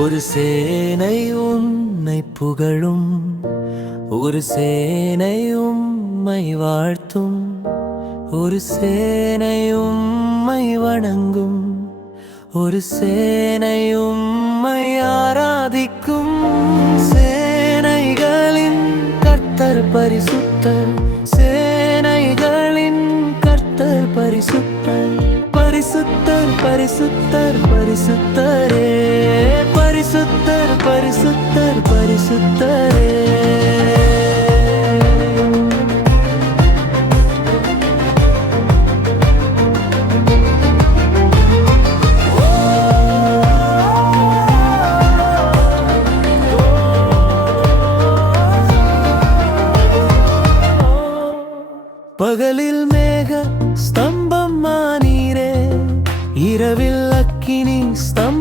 ஒரு சேனை உன்னை புகழும் ஒரு சேனை உம்மை வாழ்த்தும் ஒரு சேனை உம்மை வணங்கும் ஒரு சேனை உம்மை ஆராதிக்கும். சேனைகளின் கர்த்தர் பரிசுத்தர் சேனைகளின் கர்த்தர் பரிசுத்தர் பரிசுத்தர் பரிசுத்தர் பரிசுத்தரே. பரிசுத்தர் பரிசுத்தர் பரிசுத்தரே. பகலில் மேக ஸ்தம்பம் மானீரே இரவில் அக்கினி ஸ்தம்பம்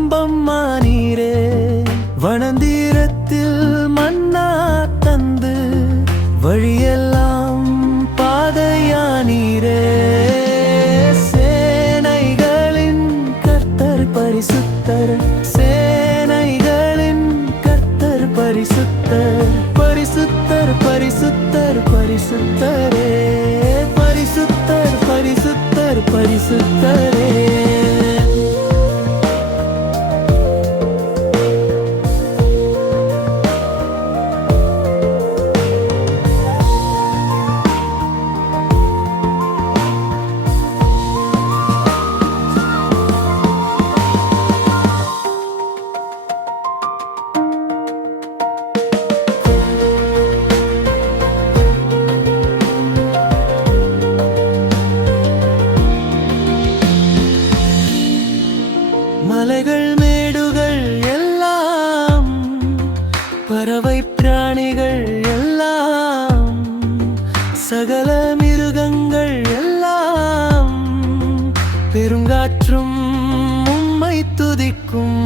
பரிசுத்தர் பரிசுத்தர் பரிசுத்தர் பரிசுத்தரே. பரிசுத்தர் பரிசுத்தர் பரிசுத்தரே. சகல மிருகங்கள் எல்லாம் பெருங்காற்றும் உம்மை துதிக்கும்.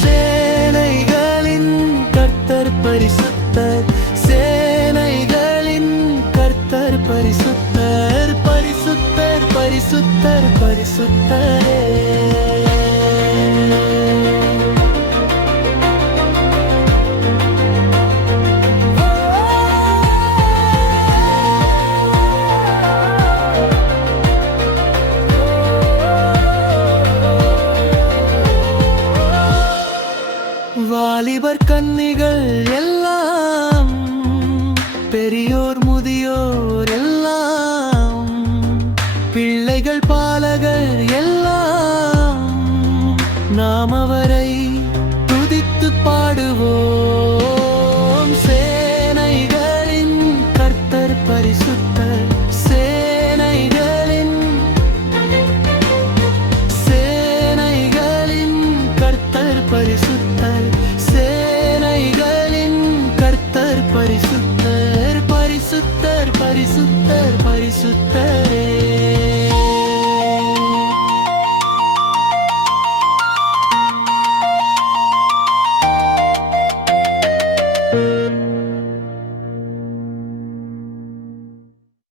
சேனைகளின் கர்த்தர் பரிசுத்தர் சேனைகளின் கர்த்தர் பரிசுத்தர் பரிசுத்தர் பரிசுத்தர் பரிசுத்தரே. കന്നികൾ